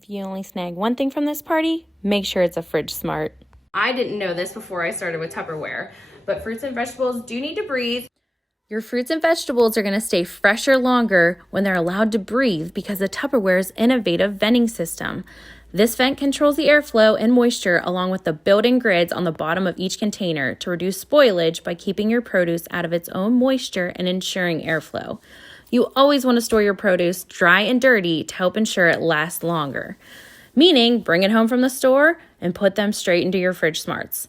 If you only snag one thing from this party, make sure it's a fridge smart. I didn't know this before I started with Tupperware, but fruits and vegetables do need to breathe. Your fruits and vegetables are going to stay fresher longer when they're allowed to breathe because of Tupperware's innovative venting system. This vent controls the airflow and moisture along with the built-in grids on the bottom of each container to reduce spoilage by keeping your produce out of its own moisture and ensuring airflow. You always want to store your produce dry and dirty to help ensure it lasts longer. Meaning, bring it home from the store and put them straight into your fridge smarts.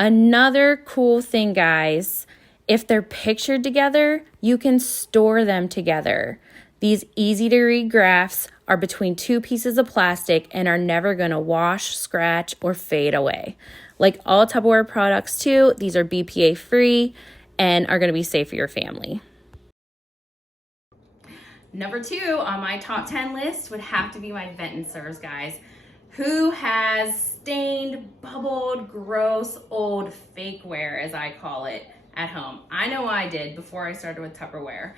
Another cool thing, guys, if they're pictured together, you can store them together. These easy-to-read graphs are between two pieces of plastic and are never going to wash, scratch, or fade away. Like all Tupperware products too, these are BPA-free and are going to be safe for your family. Number 2 on my top 10 list would have to be my vent and serves, guys. Who has stained, bubbled, gross, old fakeware, as I call it, at home? I know I did before I started with Tupperware.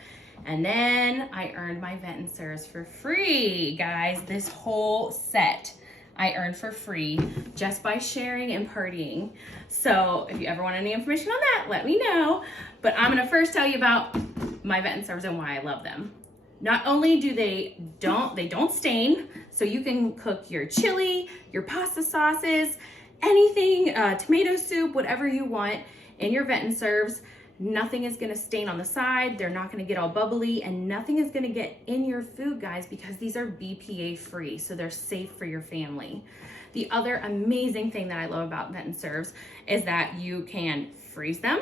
And then I earned my vent and serves for free, guys. This whole set I earned for free just by sharing and partying. So if you ever want any information on that, let me know. But I'm gonna first tell you about my vent and serves and why I love them. Not only do they don't stain, so you can cook your chili, your pasta sauces, anything, tomato soup, whatever you want in your vent and serves. Nothing is gonna stain on the side, they're not gonna get all bubbly, and nothing is gonna get in your food, guys, because these are BPA free, so they're safe for your family. The other amazing thing that I love about vent and serves is that you can freeze them.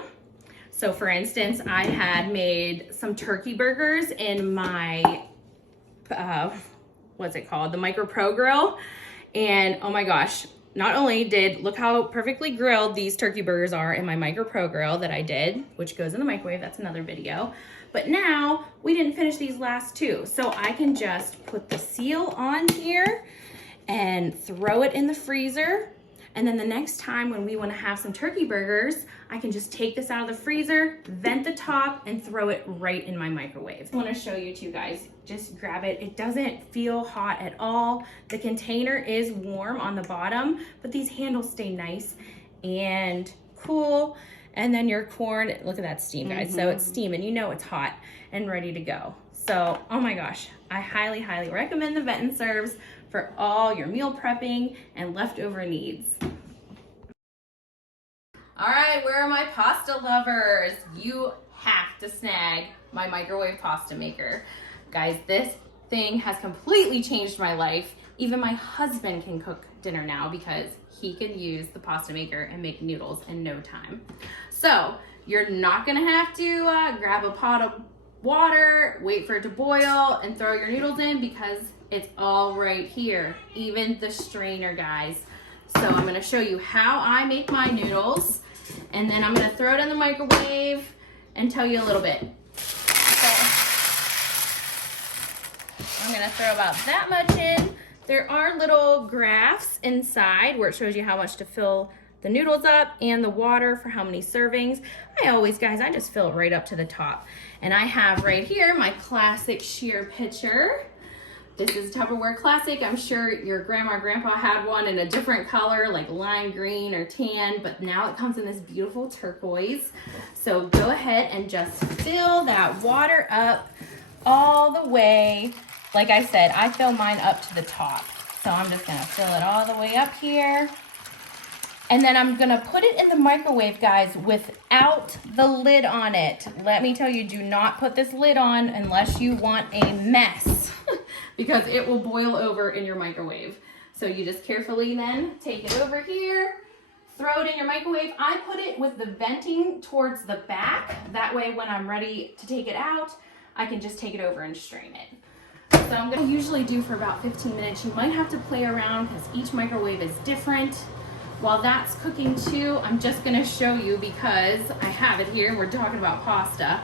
So for instance, I had made some turkey burgers in my, what's it called? The Micro Pro Grill. And oh my gosh, not only look how perfectly grilled these turkey burgers are in my Micro Pro Grill that I did, which goes in the microwave, that's another video. But now we didn't finish these last two. So I can just put the seal on here and throw it in the freezer. And then the next time when we want to have some turkey burgers, I can just take this out of the freezer, vent the top, and throw it right in my microwave. I want to show you too, guys. Just grab it. It doesn't feel hot at all. The container is warm on the bottom, but these handles stay nice and cool. And then your corn, look at that steam, guys. So it's steaming, you know it's hot and ready to go. So, oh my gosh, I highly, highly recommend the vent and serves for all your meal prepping and leftover needs. All right, where are my pasta lovers? You have to snag my microwave pasta maker. Guys, this thing has completely changed my life. Even my husband can cook dinner now because he can use the pasta maker and make noodles in no time. So you're not gonna have to grab a pot of water, wait for it to boil, and throw your noodles in because it's all right here, even the strainer, guys. So I'm gonna show you how I make my noodles, and then I'm gonna throw it in the microwave and tell you a little bit. So I'm gonna throw about that much in. There are little graphs inside where it shows you how much to fill the noodles up and the water for how many servings. I just fill it right up to the top. And I have right here my classic sheer pitcher. This is Tupperware Classic. I'm sure your grandma or grandpa had one in a different color, like lime green or tan, but now it comes in this beautiful turquoise. So go ahead and just fill that water up all the way. Like I said, I fill mine up to the top. So I'm just gonna fill it all the way up here. And then I'm gonna put it in the microwave, guys, without the lid on it. Let me tell you, do not put this lid on unless you want a mess because it will boil over in your microwave. So you just carefully then take it over here, throw it in your microwave. I put it with the venting towards the back. That way when I'm ready to take it out, I can just take it over and strain it. So I'm gonna usually do for about 15 minutes. You might have to play around because each microwave is different. While that's cooking too, I'm just gonna show you because I have it here and we're talking about pasta.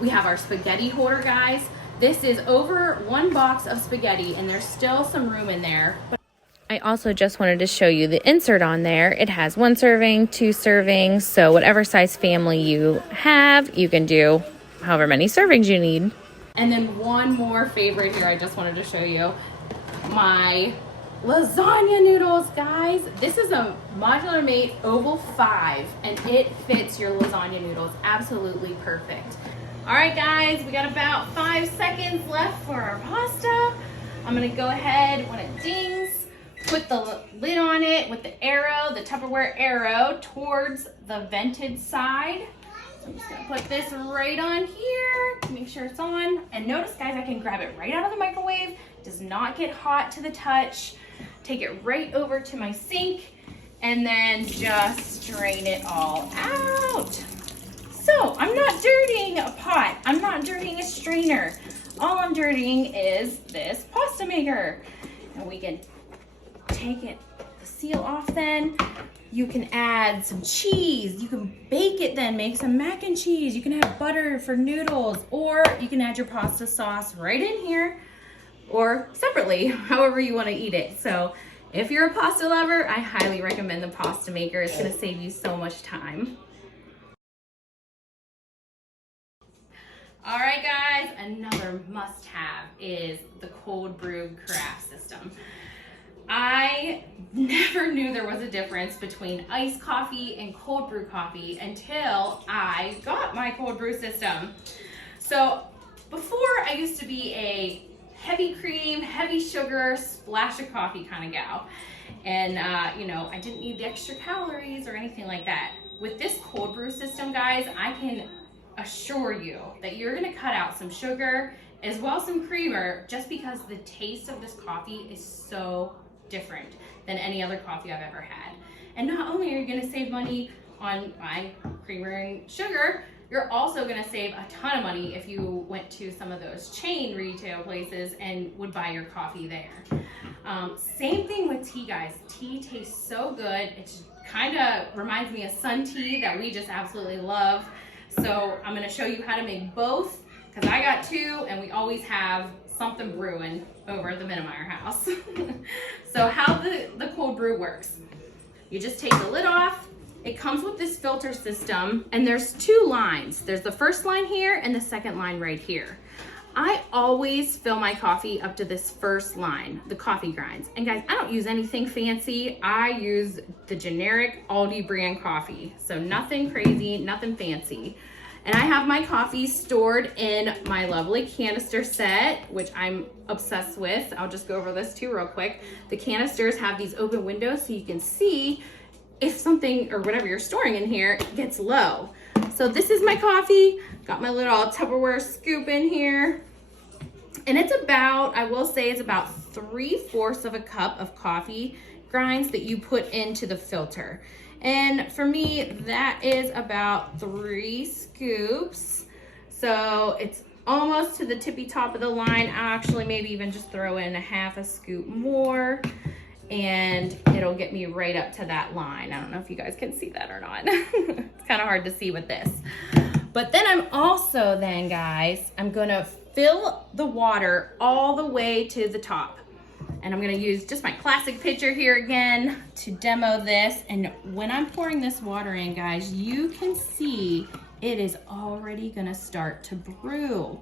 We have our spaghetti holder, guys. This is over 1 box of spaghetti and there's still some room in there. I also just wanted to show you the insert on there. It has 1 serving, 2 servings, so whatever size family you have, you can do however many servings you need. And then one more favorite here I just wanted to show you. My lasagna noodles, guys. This is a modular made oval 5 and it fits your lasagna noodles absolutely perfect. All right, guys, we got about 5 seconds left for our pasta. I'm gonna go ahead when it dings, put the lid on it with the arrow, the Tupperware arrow towards the vented side. So I'm just gonna put this right on here to make sure it's on. And notice, guys, I can grab it right out of the microwave. It does not get hot to the touch. Take it right over to my sink and then just strain it all out. So I'm not dirtying a pot. I'm not dirtying a strainer. All I'm dirtying is this pasta maker. And we can take the seal off then. You can add some cheese. You can bake it then, make some mac and cheese. You can have butter for noodles, or you can add your pasta sauce right in here, or separately, however you want to eat it. So if you're a pasta lover, I highly recommend the pasta maker. It's going to save you so much time. All right, guys, another must-have is the cold brew carafe system. I never knew there was a difference between iced coffee and cold brew coffee until I got my cold brew system. So before, I used to be a heavy cream, heavy sugar, splash of coffee kind of gal. And you know, I didn't need the extra calories or anything like that. With this cold brew system, guys, I can assure you that you're gonna cut out some sugar as well as some creamer, just because the taste of this coffee is so different than any other coffee I've ever had. And not only are you gonna save money on buying creamer and sugar, you're also gonna save a ton of money if you went to some of those chain retail places and would buy your coffee there. Same thing with tea, guys. Tea tastes so good. It kind of reminds me of Sun Tea that we just absolutely love. So I'm gonna show you how to make both, because I got two and we always have something brewing over at the Minnemeyer house. So how the cold brew works. You just take the lid off. It comes with this filter system, and there's 2 lines. There's the first line here and the second line right here. I always fill my coffee up to this first line, the coffee grinds. And guys, I don't use anything fancy. I use the generic Aldi brand coffee. So nothing crazy, nothing fancy. And I have my coffee stored in my lovely canister set, which I'm obsessed with. I'll just go over this too real quick. The canisters have these open windows so you can see if something or whatever you're storing in here gets low. So this is my coffee. Got my little Tupperware scoop in here. And it's about, I will say, it's about 3/4 of a cup of coffee grinds that you put into the filter. And for me, that is about 3 scoops. So it's almost to the tippy top of the line. I'll actually maybe even just throw in a 1/2 scoop more, and it'll get me right up to that line. I don't know if you guys can see that or not. It's kind of hard to see with this. But then I'm also then, guys, I'm gonna fill the water all the way to the top. And I'm gonna use just my classic pitcher here again to demo this. And when I'm pouring this water in, guys, you can see it is already gonna start to brew.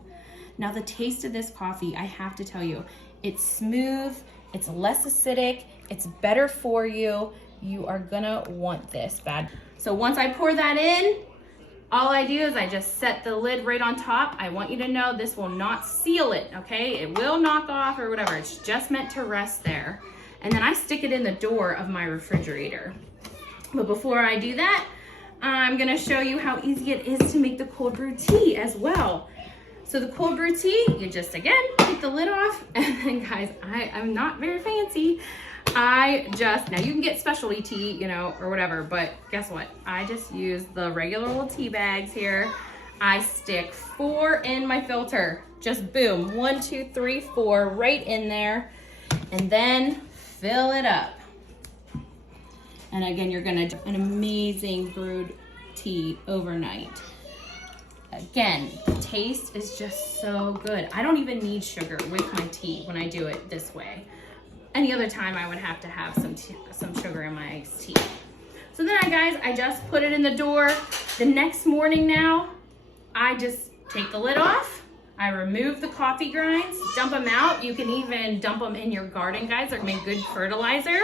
Now the taste of this coffee, I have to tell you, it's smooth, it's less acidic, it's better for you. You are gonna want this bad. So once I pour that in, all I do is I just set the lid right on top. I want you to know this will not seal it, okay? It will knock off or whatever. It's just meant to rest there. And then I stick it in the door of my refrigerator. But before I do that, I'm gonna show you how easy it is to make the cold brew tea as well. So the cold brew tea, you just, again, take the lid off. And then guys, I'm not very fancy. Now you can get specialty tea, you know, or whatever, but guess what? I just use the regular old tea bags here. I stick 4 in my filter. Just boom, 1, 2, 3, 4, right in there. And then fill it up. And again, you're gonna do an amazing brewed tea overnight. Again, the taste is just so good. I don't even need sugar with my tea when I do it this way. Any other time I would have to have some sugar in my iced tea. So then guys, I just put it in the door. The next morning now, I just take the lid off. I remove the coffee grinds, dump them out. You can even dump them in your garden, guys. They're gonna make good fertilizer.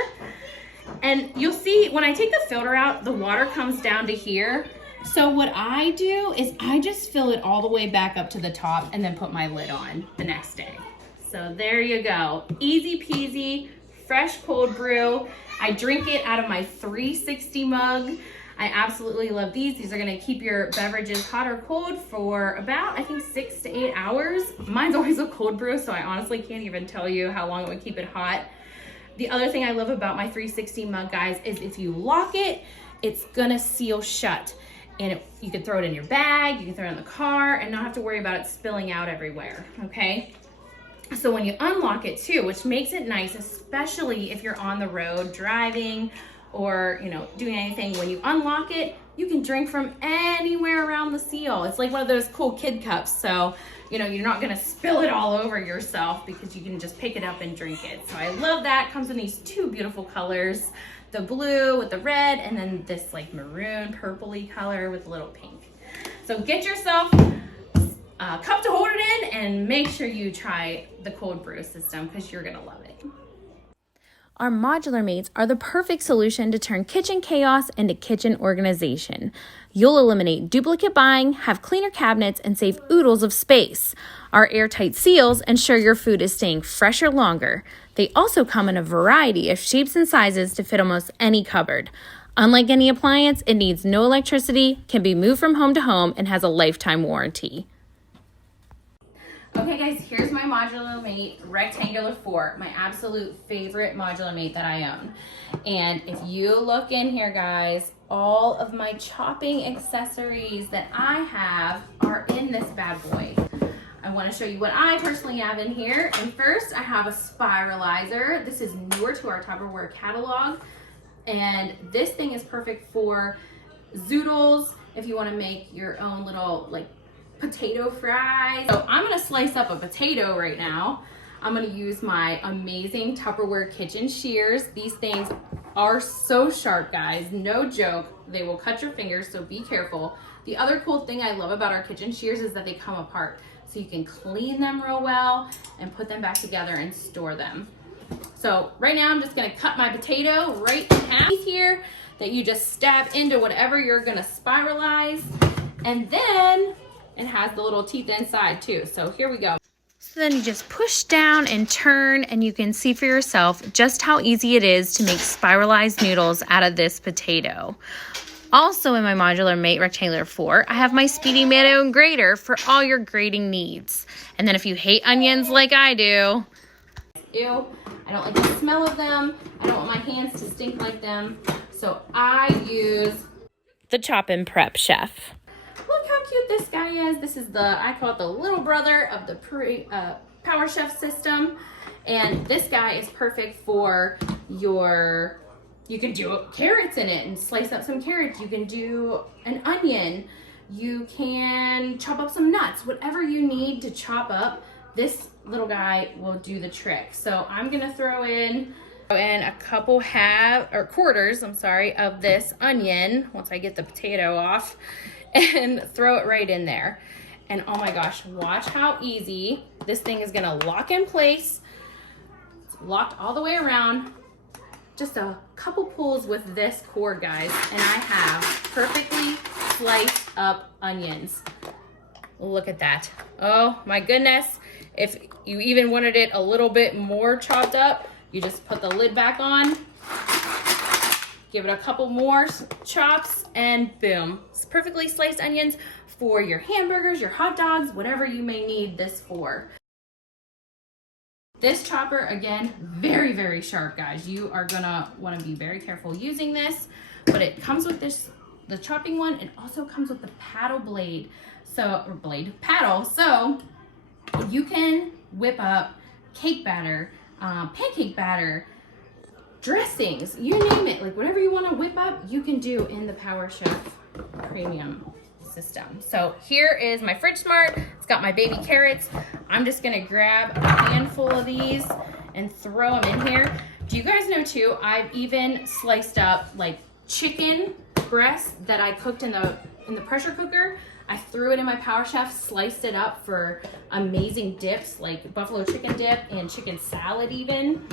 And you'll see when I take the filter out, the water comes down to here. So what I do is I just fill it all the way back up to the top and then put my lid on the next day. So there you go. Easy peasy, fresh cold brew. I drink it out of my 360 mug. I absolutely love these. These are gonna keep your beverages hot or cold for about, I think, 6 to 8 hours. Mine's always a cold brew, so I honestly can't even tell you how long it would keep it hot. The other thing I love about my 360 mug, guys, is if you lock it, it's gonna seal shut. And you can throw it in your bag, you can throw it in the car, and not have to worry about it spilling out everywhere, okay? So when you unlock it too, which makes it nice, especially if you're on the road driving or doing anything, when you unlock it, you can drink from anywhere around the seal. It's like one of those cool kid cups. So, you're not gonna spill it all over yourself because you can just pick it up and drink it. So I love that. It comes in these two beautiful colors, the blue with the red, and then this like maroon purpley color with a little pink. So get yourself a cup to hold it in and make sure you try the cold brew system because you're gonna love it. Our modular mates are the perfect solution to turn kitchen chaos into kitchen organization. You'll eliminate duplicate buying, have cleaner cabinets, and save oodles of space. Our airtight seals ensure your food is staying fresher longer. They also come in a variety of shapes and sizes to fit almost any cupboard. Unlike any appliance, it needs no electricity, can be moved from home to home, and has a lifetime warranty. Okay guys, here's my modular mate rectangular fork, my absolute favorite modular mate that I own. And if you look in here, guys, all of my chopping accessories that I have are in this bad boy. I want to show you what I personally have in here. And first, I have a spiralizer. This is newer to our Tupperware catalog. And this thing is perfect for zoodles, if you want to make your own little potato fries. So I'm gonna slice up a potato right now. I'm gonna use my amazing Tupperware kitchen shears. These things are so sharp, guys, no joke. They will cut your fingers, so be careful. The other cool thing I love about our kitchen shears is that they come apart, so you can clean them real well and put them back together and store them. So right now I'm just gonna cut my potato right in half here that you just stab into whatever you're gonna spiralize, and then it has the little teeth inside too. So here we go. So then you just push down and turn, and you can see for yourself just how easy it is to make spiralized noodles out of this potato. Also in my modular mate rectangular fork, I have my Speedy Mayo grater for all your grating needs. And then if you hate onions like I do, ew, I don't like the smell of them. I don't want my hands to stink like them. So I use the Chop and Prep Chef. Look how cute this guy is. This is I call it the little brother of the Power Chef system. And this guy is perfect for you can do carrots in it and slice up some carrots. You can do an onion. You can chop up some nuts. Whatever you need to chop up, this little guy will do the trick. So I'm gonna throw in a couple quarters, of this onion once I get the potato off, and throw it right in there. And oh my gosh, watch how easy this thing is gonna lock in place. It's locked all the way around. Just a couple pulls with this cord, guys, and I have perfectly sliced up onions. Look at that. Oh my goodness. If you even wanted it a little bit more chopped up, you just put the lid back on, give it a couple more chops, and boom. It's perfectly sliced onions for your hamburgers, your hot dogs, whatever you may need this for. This chopper, again, very, very sharp, guys. You are gonna wanna be very careful using this, but it comes with the chopping one. It also comes with the paddle blade. Paddle. So you can whip up cake batter, pancake batter, dressings, you name it. Like whatever you want to whip up, you can do in the Power Chef Premium system. So here is my Fridge Smart. It's got my baby carrots. I'm just gonna grab a handful of these and throw them in here. Do you guys know too, I've even sliced up like chicken breasts that I cooked in the pressure cooker. I threw it in my Power Chef, sliced it up for amazing dips like buffalo chicken dip and chicken salad even.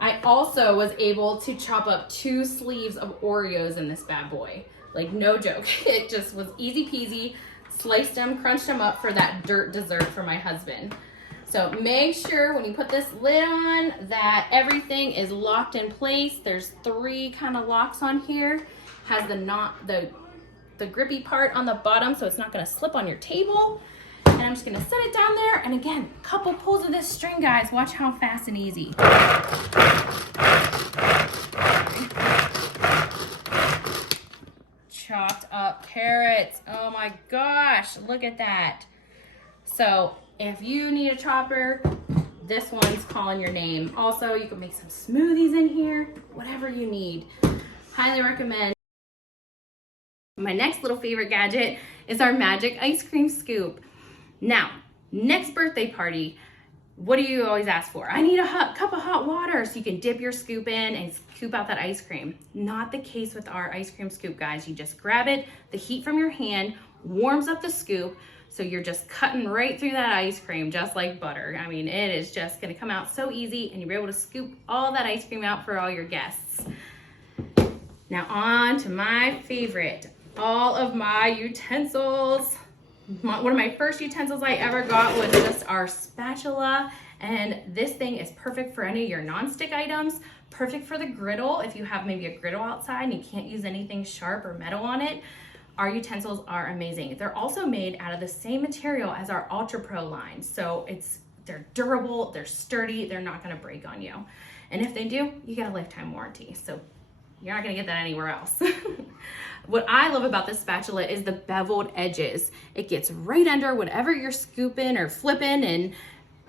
I also was able to chop up 2 sleeves of Oreos in this bad boy. Like, no joke. It just was easy peasy. Sliced them, crunched them up for that dirt dessert for my husband. So make sure when you put this lid on that everything is locked in place. There's 3 kind of locks on here. Has the grippy part on the bottom so it's not gonna slip on your table. And I'm just gonna set it down there. And again, a couple pulls of this string, guys. Watch how fast and easy. Chopped up carrots. Oh my gosh, look at that. So if you need a chopper, this one's calling your name. Also, you can make some smoothies in here, whatever you need. Highly recommend. My next little favorite gadget is our magic ice cream scoop. Now, next birthday party, what do you always ask for? I need a cup of hot water so you can dip your scoop in and scoop out that ice cream. Not the case with our ice cream scoop, guys. You just grab it, the heat from your hand warms up the scoop, so you're just cutting right through that ice cream just like butter. I mean, it is just gonna come out so easy and you'll be able to scoop all that ice cream out for all your guests. Now on to my favorite, all of my utensils. One of my first utensils I ever got was just our spatula, and this thing is perfect for any of your non-stick items, perfect for the griddle if you have maybe a griddle outside and you can't use anything sharp or metal on it. Our utensils are amazing. They're also made out of the same material as our Ultra Pro line, so they're durable, they're sturdy, they're not gonna break on you. And if they do, you get a lifetime warranty, so you're not gonna get that anywhere else. What I love about this spatula is the beveled edges. It gets right under whatever you're scooping or flipping and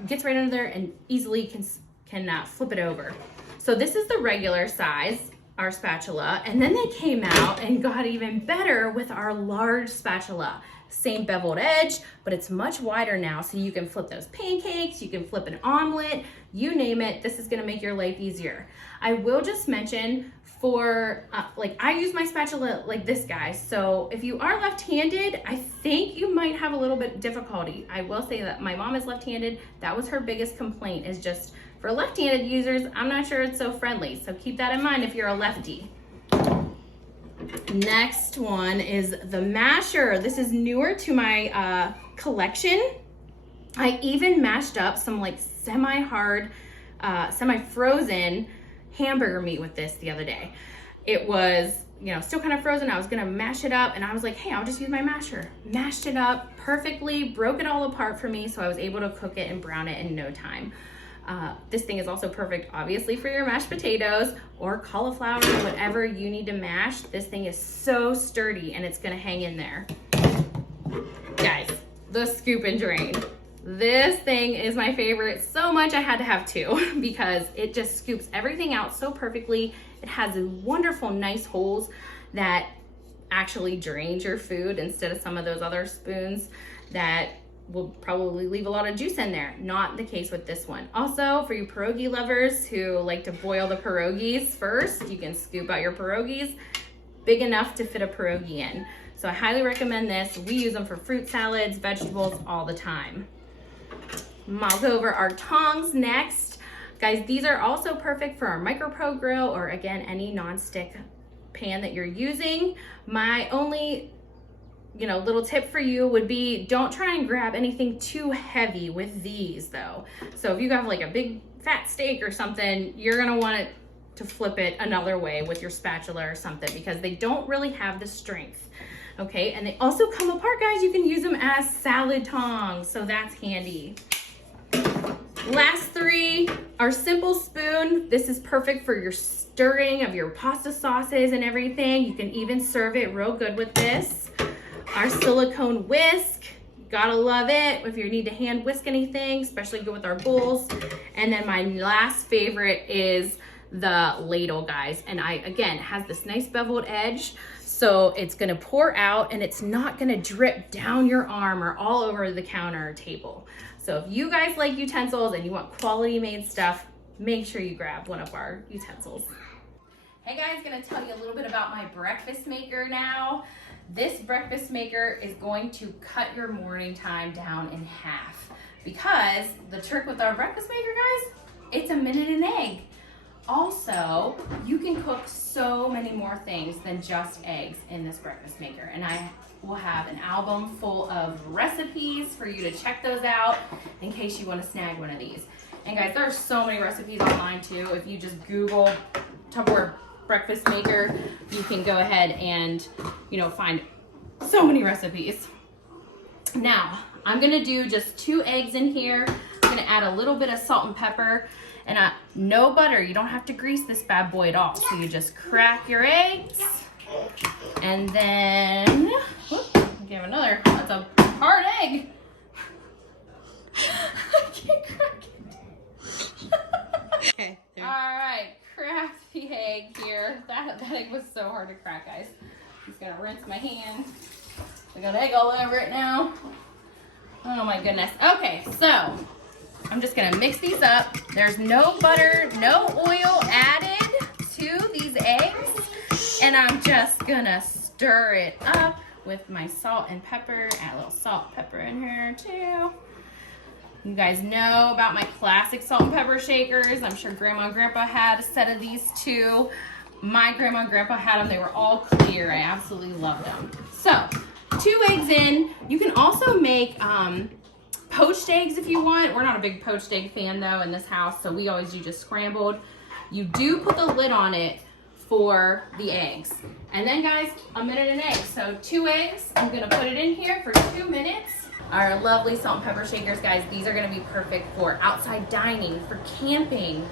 gets right under there and easily can flip it over. So this is the regular size, our spatula, and then they came out and got even better with our large spatula. Same beveled edge, but it's much wider now, so you can flip those pancakes, you can flip an omelet, you name it. This is gonna make your life easier. I will just mention for, I use my spatula like this, guys. So if you are left-handed, I think you might have a little bit difficulty. I will say that my mom is left-handed. That was her biggest complaint, is just for left-handed users, I'm not sure it's so friendly. So keep that in mind if you're a lefty. Next one is the masher. This is newer to my collection. I even mashed up some like semi-hard, semi-frozen hamburger meat with this the other day. It was, still kind of frozen. I was gonna mash it up and I was like, hey, I'll just use my masher. Mashed it up perfectly, broke it all apart for me, so I was able to cook it and brown it in no time. This thing is also perfect, obviously, for your mashed potatoes or cauliflower or whatever you need to mash. This thing is so sturdy and it's gonna hang in there. Guys, the scoop and drain. This thing is my favorite so much I had to have 2 because it just scoops everything out so perfectly. It has wonderful, nice holes that actually drains your food instead of some of those other spoons that will probably leave a lot of juice in there. Not the case with this one. Also, for you pierogi lovers who like to boil the pierogies first, you can scoop out your pierogies big enough to fit a pierogi in. So I highly recommend this. We use them for fruit salads, vegetables all the time. I'll go over our tongs next. Guys, these are also perfect for our MicroPro grill or again, any non-stick pan that you're using. My only little tip for you would be don't try and grab anything too heavy with these though. So if you have like a big fat steak or something, you're gonna want it to flip it another way with your spatula or something because they don't really have the strength. Okay, and they also come apart, guys. You can use them as salad tongs, so that's handy. Last 3, our simple spoon. This is perfect for your stirring of your pasta sauces and everything. You can even serve it real good with this. Our silicone whisk, gotta love it if you need to hand whisk anything, especially good with our bowls. And then my last favorite is the ladle, guys. And again, it has this nice beveled edge, so it's gonna pour out and it's not gonna drip down your arm or all over the counter or table. So if you guys like utensils and you want quality made stuff, make sure you grab one of our utensils. Hey guys, gonna tell you a little bit about my breakfast maker now. This breakfast maker is going to cut your morning time down in half, because the trick with our breakfast maker, guys, it's a minute an egg. Also, you can cook so many more things than just eggs in this breakfast maker, and I will have an album full of recipes for you to check those out in case you want to snag one of these. And guys, there are so many recipes online too. If you just Google Tupperware breakfast maker, you can go ahead and, find so many recipes. Now, I'm gonna do just 2 eggs in here. I'm gonna add a little bit of salt and pepper, and no butter. You don't have to grease this bad boy at all. So you just crack your eggs, and then, give another, that's a hard egg. I can't crack it. Okay. All right, crack the egg here. That egg was so hard to crack, guys. Just gonna rinse my hand. I got egg all over it now. Oh my goodness. Okay, so I'm just gonna mix these up. There's no butter, no oil added to these eggs. And I'm just gonna stir it up with my salt and pepper. Add a little salt and pepper in here too. You guys know about my classic salt and pepper shakers. I'm sure Grandma and Grandpa had a set of these too. My Grandma and Grandpa had them. They were all clear. I absolutely loved them. So, 2 eggs in. You can also make poached eggs if you want. We're not a big poached egg fan though in this house, so we always do just scrambled. You do put the lid on it for the eggs. And then guys, a minute an egg. So 2 eggs, I'm gonna put it in here for 2 minutes. Our lovely salt and pepper shakers, guys, these are gonna be perfect for outside dining, for camping,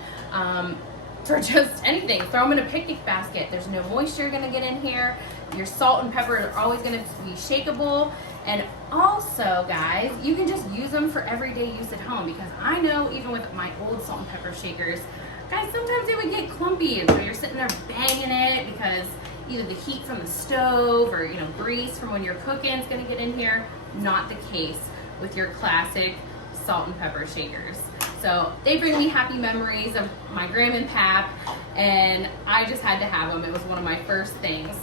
for just anything. Throw them in a picnic basket. There's no moisture gonna get in here. Your salt and pepper are always gonna be shakeable. And also, guys, you can just use them for everyday use at home, because I know even with my old salt and pepper shakers, guys, sometimes they would get clumpy, and so you're sitting there banging it because either the heat from the stove or grease from when you're cooking is gonna get in here. Not the case with your classic salt and pepper shakers. So they bring me happy memories of my Grandma and Pap, and I just had to have them. It was one of my first things.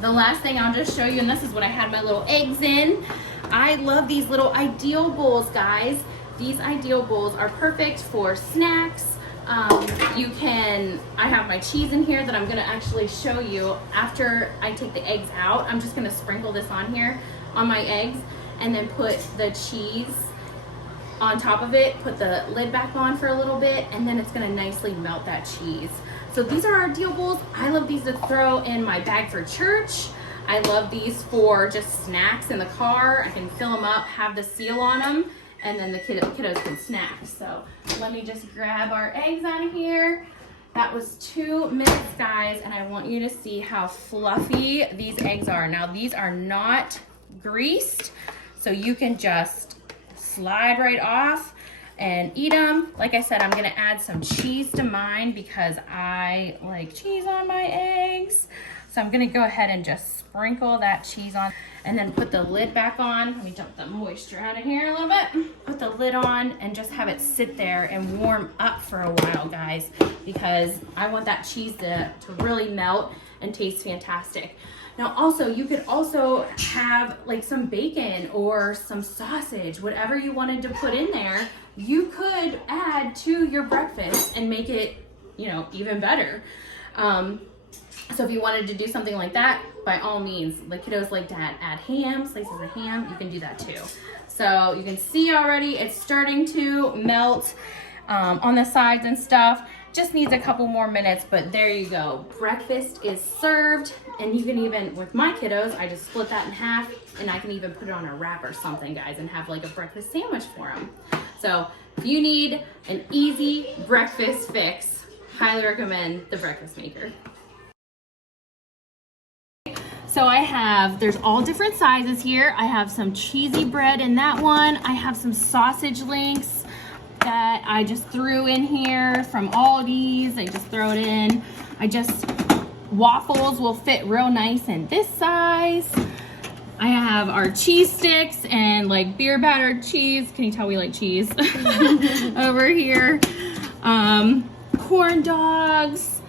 The last thing I'll just show you, and this is what I had my little eggs in. I love these little ideal bowls, guys. These ideal bowls are perfect for snacks. I have my cheese in here that I'm gonna actually show you after I take the eggs out. I'm just gonna sprinkle this on here on my eggs and then put the cheese on top of it, put the lid back on for a little bit, and then it's gonna nicely melt that cheese. So these are our deal bowls. I love these to throw in my bag for church. I love these for just snacks in the car. I can fill them up, have the seal on them, and then the kiddos can snack. So let me just grab our eggs out of here. That was 2 minutes, guys, and I want you to see how fluffy these eggs are. Now, these are not greased, so you can just slide right off and eat them. Like I said, I'm gonna add some cheese to mine because I like cheese on my eggs. So I'm gonna go ahead and just sprinkle that cheese on and then put the lid back on. Let me dump the moisture out of here a little bit. Put the lid on and just have it sit there and warm up for a while, guys, because I want that cheese to really melt and taste fantastic. Now also, you could also have like some bacon or some sausage, whatever you wanted to put in there, you could add to your breakfast and make it, even better. So if you wanted to do something like that, by all means, the kiddos like to add ham, slices of ham, you can do that too. So you can see already it's starting to melt on the sides and stuff. Just needs a couple more minutes, but there you go. Breakfast is served, and you can even, with my kiddos, I just split that in half, and I can even put it on a wrap or something, guys, and have like a breakfast sandwich for them. So if you need an easy breakfast fix, highly recommend the breakfast maker. So there's all different sizes here. I have some cheesy bread in that one. I have some sausage links that I just threw in here from Aldi's. I just throw it in. Waffles will fit real nice in this size. I have our cheese sticks and like beer battered cheese. Can you tell we like cheese? Over here. Corn dogs,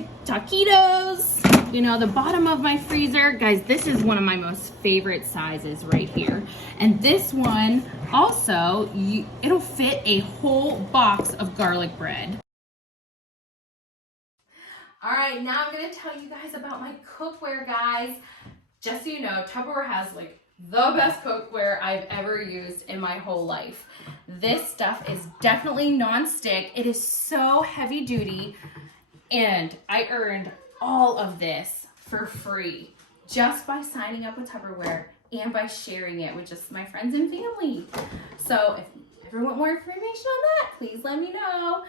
taquitos. You know, the bottom of my freezer. Guys, this is one of my most favorite sizes right here. And this one also, it'll fit a whole box of garlic bread. All right, now I'm gonna tell you guys about my cookware, guys. Just so you know, Tupperware has like the best cookware I've ever used in my whole life. This stuff is definitely non-stick. It is so heavy duty, and I earned all of this for free just by signing up with Tupperware and by sharing it with just my friends and family. So if you ever want more information on that, please let me know.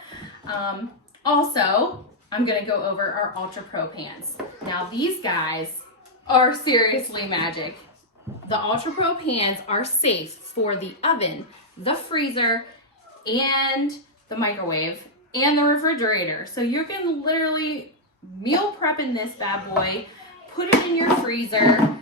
Also, I'm gonna go over our Ultra Pro pans. Now these guys are seriously magic. The Ultra Pro pans are safe for the oven, the freezer, and the microwave, and the refrigerator. So you can literally meal prep in this bad boy, put it in your freezer,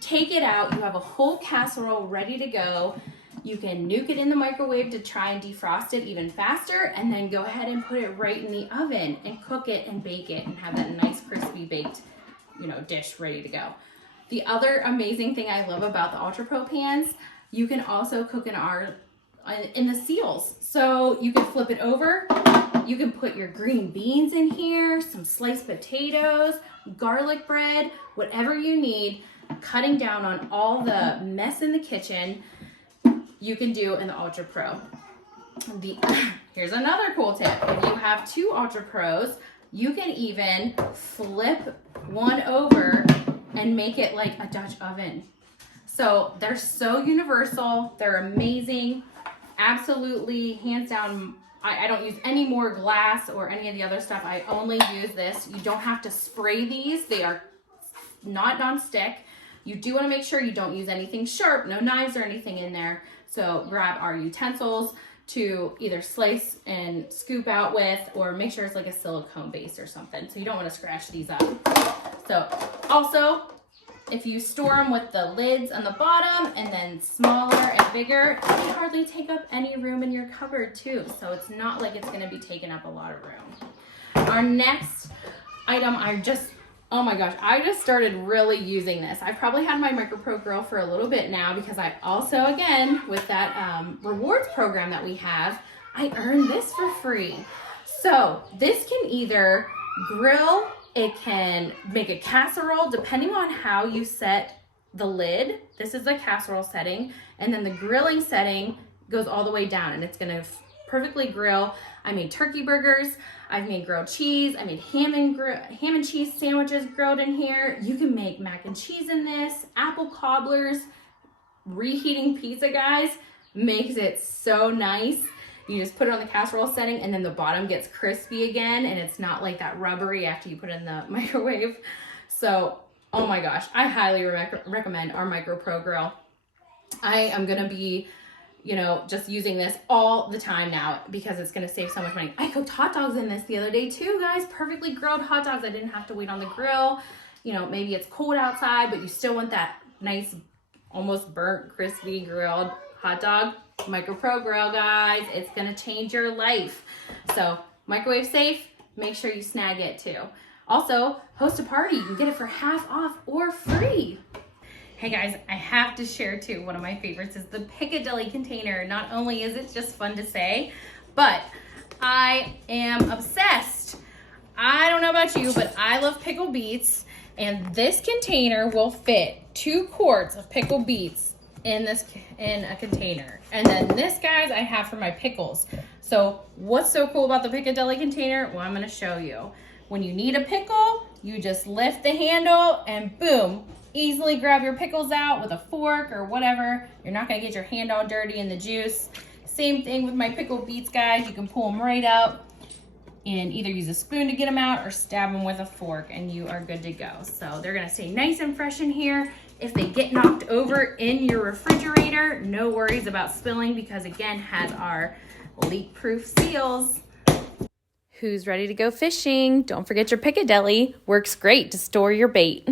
take it out, you have a whole casserole ready to go. You can nuke it in the microwave to try and defrost it even faster, and then go ahead and put it right in the oven and cook it and bake it and have that nice crispy baked, dish ready to go. The other amazing thing I love about the Ultra Pro pans, you can also cook in the seals. So you can flip it over, you can put your green beans in here, some sliced potatoes, garlic bread, whatever you need, cutting down on all the mess in the kitchen, you can do in the Ultra Pro. Here's another cool tip. If you have two Ultra Pros, you can even flip one over and make it like a Dutch oven. So they're so universal. They're amazing. Absolutely, hands down, I don't use any more glass or any of the other stuff. I only use this. You don't have to spray these. They are not non-stick. You do want to make sure you don't use anything sharp, no knives or anything in there. So grab our utensils to either slice and scoop out with, or make sure it's like a silicone base or something. So you don't want to scratch these up. So also, if you store them with the lids on the bottom and then smaller and bigger, it can hardly take up any room in your cupboard too. So it's not like it's going to be taking up a lot of room. Our next item, oh my gosh, I just started really using this. I probably had my MicroPro grill for a little bit now, because I also, again, with that rewards program that we have, I earned this for free. So this can either grill, it can make a casserole, depending on how you set the lid. This is the casserole setting, and then the grilling setting goes all the way down, and it's gonna perfectly grill. I made turkey burgers, I've made grilled cheese, I made ham and cheese sandwiches grilled in here. You can make mac and cheese in this, apple cobblers. Reheating pizza, guys, makes it so nice. You just put it on the casserole setting, and then the bottom gets crispy again, and it's not like that rubbery after you put it in the microwave. So, oh my gosh, I highly recommend our MicroPro grill. I am gonna be just using this all the time now, because it's gonna save so much money. I cooked hot dogs in this the other day too, guys. Perfectly grilled hot dogs. I didn't have to wait on the grill. Maybe it's cold outside, but you still want that nice, almost burnt, crispy grilled hot dog. MicroPro grill, guys. It's gonna change your life. So microwave safe, make sure you snag it too. Also, host a party. You can get it for half off or free. Hey guys, I have to share too, one of my favorites is the Piccadilly container. Not only is it just fun to say, but I am obsessed. I don't know about you, but I love pickled beets, and this container will fit 2 quarts of pickled beets in a container. And then this, guys, I have for my pickles. So what's so cool about the Piccadilly container? Well, I'm gonna show you. When you need a pickle, you just lift the handle and boom, easily grab your pickles out with a fork or whatever. You're not gonna get your hand all dirty in the juice. Same thing with my pickled beets, guys. You can pull them right out and either use a spoon to get them out or stab them with a fork, and you are good to go. So they're gonna stay nice and fresh in here. If they get knocked over in your refrigerator, no worries about spilling, because again, has our leak-proof seals. Who's ready to go fishing? Don't forget your Piccadilly. Works great to store your bait.